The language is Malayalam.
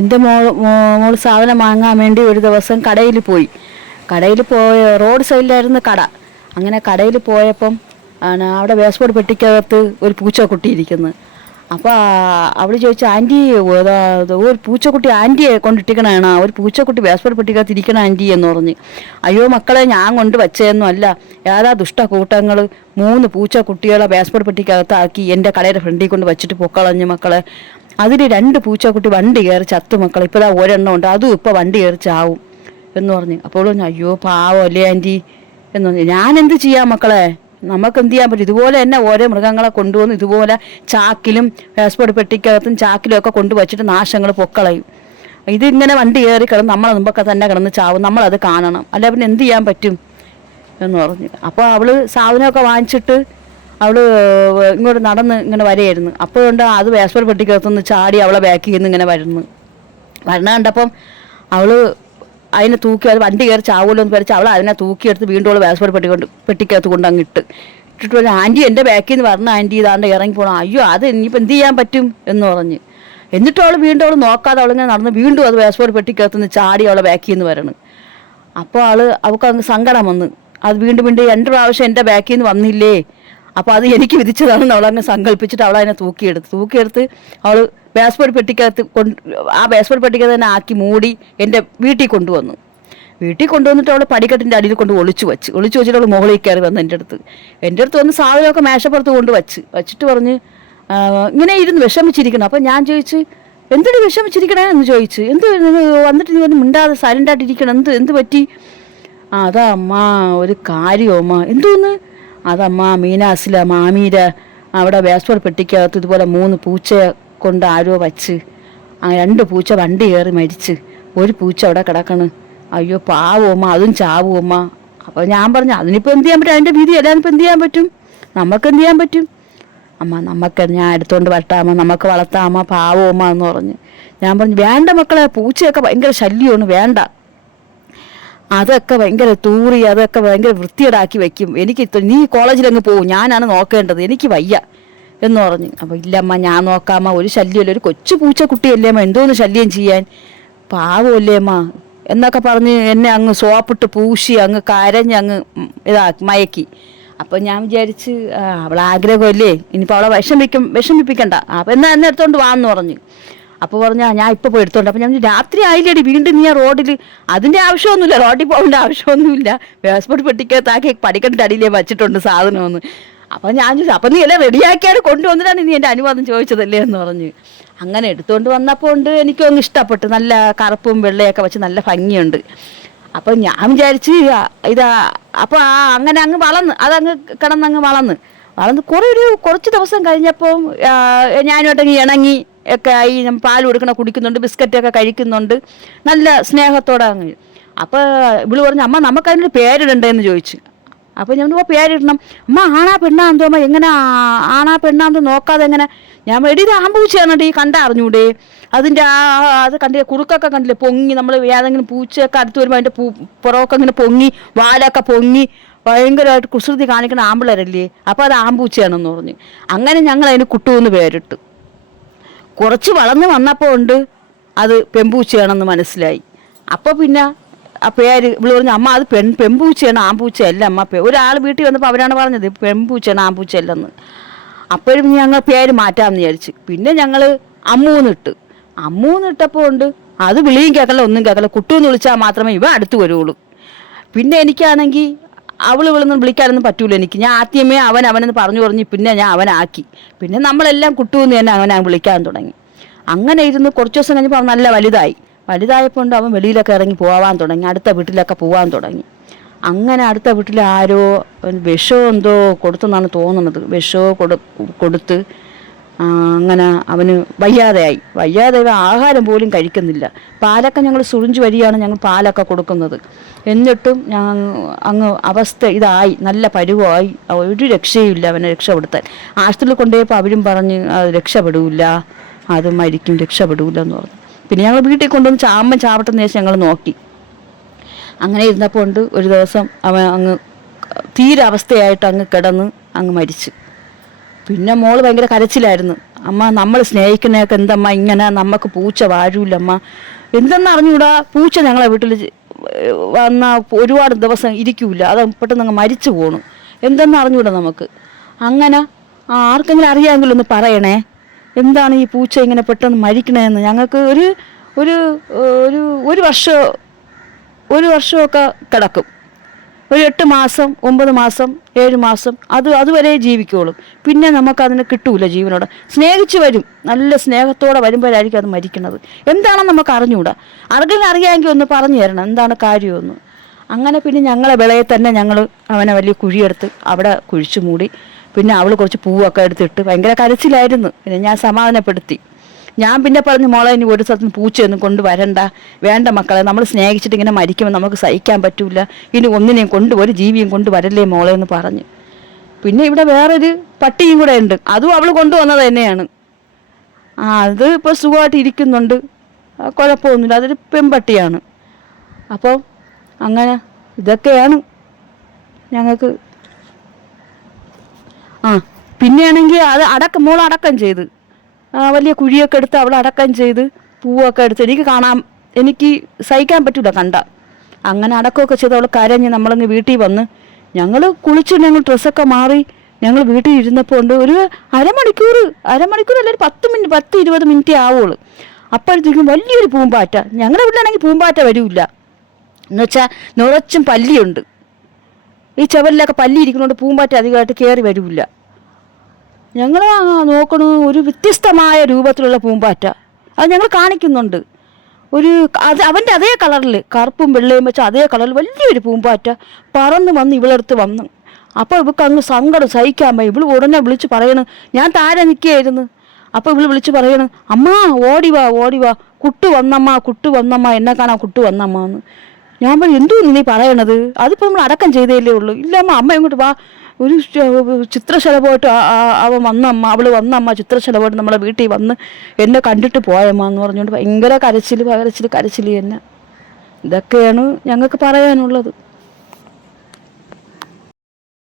എൻ്റെ മോൾ സാധനം വാങ്ങാൻ വേണ്ടി ഒരു ദിവസം കടയിൽ പോയി. റോഡ് സൈഡിലായിരുന്നു കട. അങ്ങനെ കടയിൽ പോയപ്പം അവിടെ വേസ്പോർട്ട് പെട്ടിക്കകത്ത് ഒരു പൂച്ചക്കുട്ടി ഇരിക്കുന്നു. അപ്പോൾ അവൾ ചോദിച്ചു, ആൻറ്റി ഒരു പൂച്ചക്കുട്ടി ആൻറ്റിയെ കൊണ്ടിട്ടിക്കണേണ, ഒരു പൂച്ചക്കുട്ടി വേസ്പോർട്ട് പെട്ടിക്കകത്ത് ഇരിക്കണ ആൻറ്റി എന്ന് പറഞ്ഞ്. അയ്യോ മക്കളെ, ഞാൻ കൊണ്ട് വച്ചതൊന്നും അല്ല, ഏതാ ദുഷ്ട കൂട്ടങ്ങൾ 3 പൂച്ചക്കുട്ടികളെ വേസ്പോർട്ട് പെട്ടിക്കകത്താക്കി എൻ്റെ കടയുടെ ഫ്രണ്ടിൽ കൊണ്ട് വെച്ചിട്ട് പൊക്കളഞ്ഞ് മക്കളെ. അതിൽ 2 പൂച്ചക്കുട്ടി വണ്ടി കയറി ചത്തു മക്കളെ. ഇപ്പോൾ ഒരെണ്ണം ഉണ്ട്, അതും ഇപ്പോൾ വണ്ടി കയറി ചാവും എന്ന് പറഞ്ഞ്. അപ്പോൾ അയ്യോ പാവം അല്ലേ ആൻറ്റി എന്ന് പറഞ്ഞു. ഞാൻ എന്ത് ചെയ്യാം മക്കളെ, നമുക്ക് എന്ത് ചെയ്യാൻ പറ്റും? ഇതുപോലെ തന്നെ ഓരോ മൃഗങ്ങളെ കൊണ്ടുവന്ന് ഇതുപോലെ ചാക്കിലും വേസ്പോർട്ട് പെട്ടിക്കകത്തും ചാക്കിലും ഒക്കെ കൊണ്ടുവച്ചിട്ട് നാശങ്ങൾ പൊക്കളയും. ഇതിങ്ങനെ വണ്ടി കയറി കിടന്ന് നമ്മളെ മുമ്പൊക്കെ തന്നെ കിടന്ന് ചാവും, നമ്മളത് കാണണം, അല്ല പിന്നെ എന്ത് ചെയ്യാൻ പറ്റും എന്ന് പറഞ്ഞു. അപ്പോൾ അവൾ സാധനമൊക്കെ വാങ്ങിച്ചിട്ട് അവൾ ഇങ്ങോട്ട് നടന്ന് ഇങ്ങനെ വരെയായിരുന്നു. അപ്പോഴുണ്ട് അത് വേസ്പോർട്ട് പെട്ടിക്കകത്തുനിന്ന് ചാടി അവളെ ബാക്കിൽ നിന്ന് ഇങ്ങനെ വരണ കണ്ടപ്പം അവൾ അതിനെ തൂക്കി, അത് വണ്ടി കയറി ചാവുമല്ലോ എന്ന് വിചാരിച്ച് അവൾ അതിനെ തൂക്കിയെടുത്ത് വീണ്ടും അവൾ വേസ്പോർട്ട് പെട്ടിക്കകത്ത് കൊണ്ട് അങ്ങ് ഇട്ടിട്ട് പറഞ്ഞു, ആൻറ്റി എൻ്റെ ബാക്കിൽ നിന്ന് പറഞ്ഞ ആൻറ്റി ഇതാണ്ട് ഇറങ്ങി പോകണം. അയ്യോ അത് ഇനിയിപ്പോൾ എന്ത് ചെയ്യാൻ പറ്റും എന്ന് പറഞ്ഞ്. എന്നിട്ട് അവൾ വീണ്ടും അവൾ നോക്കാതെ അവളിങ്ങനെ നടന്ന് വീണ്ടും അത് വേസ്പോർട്ട് പെട്ടിക്കകത്ത് നിന്ന് ചാടി അവളെ ബാക്കിൽ നിന്ന് വരണം. അപ്പോൾ അവൾക്ക് അങ്ങ് സങ്കടം വന്ന്, അത് വീണ്ടും 2 പ്രാവശ്യം എൻ്റെ ബാക്കിൽ നിന്ന് വന്നില്ലേ, അപ്പോൾ അത് എനിക്ക് വിധിച്ചതാണെന്ന് അവളങ്ങ് സങ്കല്പിച്ചിട്ട് അവളതിനെ തൂക്കിയെടുത്ത് അവൾ വേസ്പോർട്ട് പെട്ടിക്കകത്ത് ആ വേസ്പോർട്ട് പെട്ടിക്കകത്ത് തന്നെ ആക്കി മൂടി എൻ്റെ വീട്ടിൽ കൊണ്ടുവന്നിട്ട് അവൾ പടിക്കെട്ടിൻ്റെ അടിയിൽ കൊണ്ട് ഒളിച്ചു വെച്ചിട്ട് അവൾ മുകളിൽ കയറി വന്ന് എൻ്റെ അടുത്ത് വന്ന് സാധനമൊക്കെ മേശപ്പുറത്ത് വെച്ചിട്ട് പറഞ്ഞ് ഇങ്ങനെ ഇരുന്ന് വിഷമിച്ചിരിക്കണം. അപ്പോൾ ഞാൻ ചോദിച്ചു, എന്തിനു വിഷമിച്ചിരിക്കണേ എന്ന് ചോദിച്ചു. വന്നിട്ട് നീ ഒന്ന് മിണ്ടാതെ സൈലൻ്റായിട്ടിരിക്കണം, എന്ത് പറ്റി? അതാ അമ്മ ഒരു കാര്യമോ അമ്മ. എന്തോന്ന്? അതമ്മ മീനാസില മാമീര അവിടെ വേസ്പോർട്ട് പെട്ടിക്കകത്ത് ഇതുപോലെ 3 പൂച്ചയെ കൊണ്ട് ആരോ വച്ച് 2 പൂച്ച വണ്ടി കയറി മരിച്ച്, ഒരു പൂച്ച അവിടെ കിടക്കണ്. അയ്യോ പാവമ്മ, അതും ചാവുമ്മ. അപ്പോൾ ഞാൻ പറഞ്ഞു, അതിനിപ്പോൾ എന്ത് ചെയ്യാൻ പറ്റും, അതിൻ്റെ വിധി എല്ലാനിപ്പോൾ എന്ത് ചെയ്യാൻ പറ്റും, നമുക്ക് എന്ത് ചെയ്യാൻ പറ്റും അമ്മ, ഞാൻ എടുത്തോണ്ട് വരട്ടാമ്മ, നമുക്ക് വളർത്താമ്മ, പാവമ്മ എന്ന് പറഞ്ഞു. ഞാൻ പറഞ്ഞു, വേണ്ട മക്കളെ, പൂച്ചയൊക്കെ ഭയങ്കര ശല്യമാണ്, വേണ്ട, അതൊക്കെ ഭയങ്കര തൂറി, അതൊക്കെ ഭയങ്കര വൃത്തിയേടാക്കി വയ്ക്കും, എനിക്ക് നീ കോളേജിലങ്ങ് പോകും, ഞാനാണ് നോക്കേണ്ടത്, എനിക്ക് വയ്യ എന്ന് പറഞ്ഞു. അപ്പോൾ ഇല്ലമ്മ ഞാൻ നോക്കാമ്മ, ഒരു ശല്യമല്ല, ഒരു കൊച്ചു പൂച്ചക്കുട്ടിയല്ലേ അമ്മ, എന്തോന്ന് ശല്യം ചെയ്യാൻ, പാവമല്ലേ അമ്മ എന്നൊക്കെ പറഞ്ഞ് എന്നെ അങ്ങ് സോപ്പിട്ട് പൂശി അങ്ങ് കരഞ്ഞ് അങ്ങ് മയക്കി. അപ്പം ഞാൻ വിചാരിച്ച് അവളെ ആഗ്രഹമല്ലേ, ഇനിയിപ്പോൾ അവളെ വിഷമിപ്പിക്കണ്ട, അപ്പം എന്നെ എടുത്തോണ്ട് വാന്ന് പറഞ്ഞു. അപ്പോൾ പറഞ്ഞാൽ ഞാൻ ഇപ്പോൾ പോയി എടുത്തോണ്ട്. അപ്പം ഞാൻ രാത്രി ആയില്ലേടി, വീണ്ടും നീ ആ റോഡിൽ, അതിൻ്റെ ആവശ്യമൊന്നുമില്ല, റോഡിൽ പോകേണ്ട ആവശ്യമൊന്നുമില്ല, വേസ്പോർട്ട് പെട്ടിക്കകത്താക്കി പടിക്കട്ടിൻ്റെ അടിയിലേ വച്ചിട്ടുണ്ട് സാധനമൊന്ന്. അപ്പം ഞാൻ ചോദിച്ചു, അപ്പം നീ എല്ലാം റെഡിയാക്കിയാണ് കൊണ്ടുവന്നിട്ടാണ് നീ എൻ്റെ അനുവാദം ചോദിച്ചതല്ലേ എന്ന് പറഞ്ഞ്. അങ്ങനെ എടുത്തുകൊണ്ട് വന്നപ്പോൾ എനിക്കങ്ങ് ഇഷ്ടപ്പെട്ടു, നല്ല കറുപ്പും വെള്ളയൊക്കെ വെച്ച് നല്ല ഭംഗിയുണ്ട്. അപ്പം ഞാൻ വിചാരിച്ച് അപ്പോൾ അങ്ങനെ അങ്ങ് അതങ്ങ് കിടന്നങ്ങ് വളർന്ന് കുറച്ച് ദിവസം കഴിഞ്ഞപ്പോൾ ഞാനോട്ടങ്ങ് ഇണങ്ങി ഒക്കെ ആയി, പാൽ കുടിക്കുന്നുണ്ട്, ബിസ്ക്കറ്റൊക്കെ കഴിക്കുന്നുണ്ട്, നല്ല സ്നേഹത്തോടെ അങ്ങ്. അപ്പോൾ ഇവള് പറഞ്ഞു, അമ്മ നമുക്കതിനൊരു പേരിടണ്ടേന്ന് ചോദിച്ചു. അപ്പോൾ ഞാൻ പേരിടണം അമ്മ, ആണാ പെണ്ണാന്തോ അമ്മ, എങ്ങനെ ആണാ പെണ്ണാന്തോ നോക്കാതെ എങ്ങനെ? ഞാൻ ഇത് ആമ്പൂച്ചയാണോ ഈ കണ്ടറിഞ്ഞൂടെ, അതിൻ്റെ അത് കണ്ടില്ലേ, കുറുക്കൊക്കെ കണ്ടില്ലേ പൊങ്ങി, നമ്മൾ ഏതെങ്കിലും പൂച്ചയൊക്കെ അടുത്ത് വരുമ്പോൾ അതിൻ്റെ പുറമൊക്കെ ഇങ്ങനെ പൊങ്ങി, വാലൊക്കെ പൊങ്ങി ഭയങ്കരമായിട്ട് കുസൃതി കാണിക്കുന്ന ആമ്പിളരല്ലേ, അപ്പോൾ അത് ആമ്പൂച്ചയാണെന്ന് പറഞ്ഞു. അങ്ങനെ ഞങ്ങൾ അതിന് കുട്ടുവെന്ന് പേരിട്ടു. കുറച്ച് വളർന്ന് വന്നപ്പോൾ അത് പെമ്പൂച്ചയാണെന്ന് മനസ്സിലായി. അപ്പോൾ പിന്നെ ആ പേര് ഇവള് പറഞ്ഞു, അമ്മ അത് പെമ്പൂച്ചയാണ്, ആമ്പൂച്ചയല്ല അമ്മ. ഒരാൾ വീട്ടിൽ വന്നപ്പോൾ അവരാണ് പറഞ്ഞത് പെമ്പൂച്ചയാണ്, ആമ്പൂച്ചയല്ലെന്ന്. അപ്പോഴും ഞങ്ങൾ പേര് മാറ്റാമെന്ന് വിചാരിച്ചു. പിന്നെ ഞങ്ങൾ അമ്മൂന്നിട്ടപ്പോൾ അത് വിളിയും കേൾക്കല, ഒന്നും കേൾക്കല, കുട്ടുവെന്ന് വിളിച്ചാൽ മാത്രമേ ഇവ അടുത്ത് വരുള്ളൂ. പിന്നെ എനിക്കാണെങ്കിൽ വിളിന്ന് വിളിക്കാനൊന്നും പറ്റൂല എനിക്ക്. ഞാൻ ആദ്യമേ അവനെന്ന് പറഞ്ഞു പിന്നെ ഞാൻ അവനാക്കി. പിന്നെ നമ്മളെല്ലാം കുട്ടുവെന്ന് തന്നെ അവനെ വിളിക്കാൻ തുടങ്ങി. അങ്ങനെ ഇരുന്ന് കുറച്ച് ദിവസം കഴിഞ്ഞപ്പോൾ അവൻ നല്ല വലുതായപ്പോൾ അവൻ വെളിയിലൊക്കെ ഇറങ്ങി പോകാൻ തുടങ്ങി, അടുത്ത വീട്ടിലൊക്കെ പോകാൻ തുടങ്ങി. അങ്ങനെ അടുത്ത വീട്ടിൽ ആരോ വിഷമോ എന്തോ കൊടുത്തെന്നാണ് തോന്നുന്നത്, വിഷമോ കൊടുത്ത് അങ്ങനെ അവന് വയ്യാതെയായി. ആഹാരം പോലും കഴിക്കുന്നില്ല. പാലൊക്കെ ഞങ്ങൾ സുറിഞ്ച് വരികയാണ് ഞങ്ങൾ പാലൊക്കെ കൊടുക്കുന്നത്. എന്നിട്ടും അങ്ങ് അവസ്ഥ ഇതായി, നല്ല പരുവമായി, ഒരു രക്ഷയുമില്ല അവനെ രക്ഷപ്പെടുത്താൻ. ആശുപത്രിയിൽ കൊണ്ടുപോയപ്പോൾ അവരും പറഞ്ഞ് അത് രക്ഷപ്പെടില്ല, അത് മരിക്കും, രക്ഷപ്പെടില്ല എന്ന് പറഞ്ഞു. പിന്നെ ഞങ്ങൾ വീട്ടിൽ കൊണ്ടുവന്ന് ചാവട്ടെന്ന് വെച്ച് ഞങ്ങൾ നോക്കി. അങ്ങനെ ഇരുന്നപ്പോൾ ഒരു ദിവസം അവൻ അങ്ങ് തീരെ അവസ്ഥയായിട്ട് അങ്ങ് കിടന്ന് അങ്ങ് മരിച്ചു. പിന്നെ മോള് ഭയങ്കര കരച്ചിലായിരുന്നു. അമ്മ നമ്മൾ സ്നേഹിക്കുന്നതൊക്കെ എന്തമ്മ ഇങ്ങനെ, നമുക്ക് പൂച്ച വാഴൂലമ്മ, എന്തെന്ന് അറിഞ്ഞൂടാ. പൂച്ച ഞങ്ങളെ വീട്ടിൽ വന്നാൽ ഒരുപാട് ദിവസം ഇരിക്കൂല, അത് പെട്ടെന്ന് അങ്ങ് മരിച്ചു പോണു, എന്തെന്ന് അറിഞ്ഞൂടാ നമുക്ക്. അങ്ങനെ ആർക്കെങ്കിലും അറിയാമെങ്കിലും ഒന്ന് പറയണേ, എന്താണ് ഈ പൂച്ച ഇങ്ങനെ പെട്ടെന്ന് മരിക്കണേന്ന്. ഞങ്ങൾക്ക് ഒരു ഒരു ഒരു ഒരു വർഷം ഒരു വർഷമൊക്കെ കിടക്കും, ഒരു 8 മാസം 9 മാസം 7 മാസം അതുവരെ ജീവിക്കുള്ളൂ. പിന്നെ നമുക്കതിന് കിട്ടൂല ജീവനോടെ. സ്നേഹിച്ച് വരും, നല്ല സ്നേഹത്തോടെ വരുമ്പോഴായിരിക്കും അത് മരിക്കുന്നത്. എന്താണെന്ന് നമുക്ക് അറിഞ്ഞൂടാ. ആർക്കെങ്കിലും അറിയാമെങ്കിൽ ഒന്ന് പറഞ്ഞു തരണം എന്താണ് കാര്യമെന്ന്. അങ്ങനെ പിന്നെ ഞങ്ങളെ വിളയെ തന്നെ ഞങ്ങൾ അവനെ വലിയ കുഴിയെടുത്ത് അവിടെ കുഴിച്ചു മൂടി. പിന്നെ അവൾ കുറച്ച് പൂവൊക്കെ എടുത്തിട്ട് ഭയങ്കര കരച്ചിലായിരുന്നു. പിന്നെ ഞാൻ സമാധാനപ്പെടുത്തി. ഞാൻ പിന്നെ പറഞ്ഞു, മോളെ ഇനി ഒരു സ്ഥലത്തും പൂച്ചയൊന്നും കൊണ്ടുവരണ്ട, വേണ്ട മക്കളെ, നമ്മൾ സ്നേഹിച്ചിട്ട് ഇങ്ങനെ മരിക്കുമ്പോൾ നമുക്ക് സഹിക്കാൻ പറ്റൂല, ഇനി ഒന്നിനെയും ഒരു ജീവിയും കൊണ്ടുവരല്ലേ മോളെ എന്ന് പറഞ്ഞു. പിന്നെ ഇവിടെ വേറൊരു പട്ടിയും കൂടെ ഉണ്ട്, അതും അവൾ കൊണ്ടുവന്നത് തന്നെയാണ്. അത് ഇപ്പോൾ സുഖമായിട്ട് ഇരിക്കുന്നുണ്ട്, കുഴപ്പമൊന്നുമില്ല, അതൊരു പെൺപട്ടിയാണ്. അപ്പോൾ അങ്ങനെ ഇതൊക്കെയാണ് ഞങ്ങൾക്ക്. പിന്നെയാണെങ്കിൽ അത് മോൾ അടക്കം ചെയ്ത്, വലിയ കുഴിയൊക്കെ എടുത്ത് അവൾ അടക്കം ചെയ്ത് പൂവൊക്കെ എടുത്ത് എനിക്ക് സഹിക്കാൻ പറ്റില്ല കണ്ട. അങ്ങനെ അടക്കമൊക്കെ ചെയ്ത് അവൾ കരഞ്ഞ് നമ്മളങ്ങ് വീട്ടിൽ വന്ന് ഞങ്ങൾ കുളിച്ചിട്ട് ഞങ്ങൾ ഡ്രസ്സൊക്കെ മാറി ഞങ്ങൾ വീട്ടിൽ ഇരുന്നപ്പോൾ ഉണ്ട് ഒരു അരമണിക്കൂറല്ല, ഒരു 10-20 മിനിറ്റ് ആവുള്ളൂ. അപ്പോഴത്തേക്കും വലിയൊരു പൂമ്പാറ്റ. ഞങ്ങളുടെ വീട്ടിലാണെങ്കിൽ പൂമ്പാറ്റ വരില്ല, എന്നുവെച്ചാൽ നിറച്ചും പല്ലിയുണ്ട്. ഈ ചുവരിലൊക്കെ പല്ലി ഇരിക്കുന്നതുകൊണ്ട് പൂമ്പാറ്റ അധികമായിട്ട് കയറി വരില്ല. ഞങ്ങൾ നോക്കണു ഒരു വ്യത്യസ്തമായ രൂപത്തിലുള്ള പൂമ്പാറ്റ, അത് ഞങ്ങൾ കാണിക്കുന്നുണ്ട്. അവൻ്റെ അതേ കളറിൽ, കറുപ്പും വെള്ളയും വെച്ച അതേ കളറിൽ വലിയൊരു പൂമ്പാറ്റ പറന്ന് വന്ന് ഇവളടുത്ത് വന്നു. അപ്പോൾ ഇവൾക്ക് അങ്ങ് സങ്കടം സഹിക്കാൻ പോയി. ഇവൾ ഉടനെ വിളിച്ച് പറയണ്, ഞാൻ താഴെ നിൽക്കുകയായിരുന്നു. അപ്പോൾ ഇവൾ വിളിച്ച് പറയണ്, അമ്മ ഓടിവാ, കുട്ടു വന്നമ്മ, എന്നെ കാണാൻ കുട്ടു വന്നമ്മ എന്ന്. ഞാൻ പറഞ്ഞു, എന്തോ നീ പറയണത്, അതിപ്പോൾ നമ്മൾ അടക്കം ചെയ്തേലേ ഉള്ളൂ. ഇല്ല അമ്മ ഇങ്ങോട്ട് വാ, ഒരു ചിത്രശലഭമായിട്ട് അവൾ വന്നമ്മ ചിത്രശലഭമായിട്ട് നമ്മളെ വീട്ടിൽ വന്ന് എന്നെ കണ്ടിട്ട് പോയമ്മ എന്ന് പറഞ്ഞുകൊണ്ട് ഭയങ്കര കരച്ചിൽ തന്നെ. ഇതൊക്കെയാണ് ഞങ്ങൾക്ക് പറയാനുള്ളത്.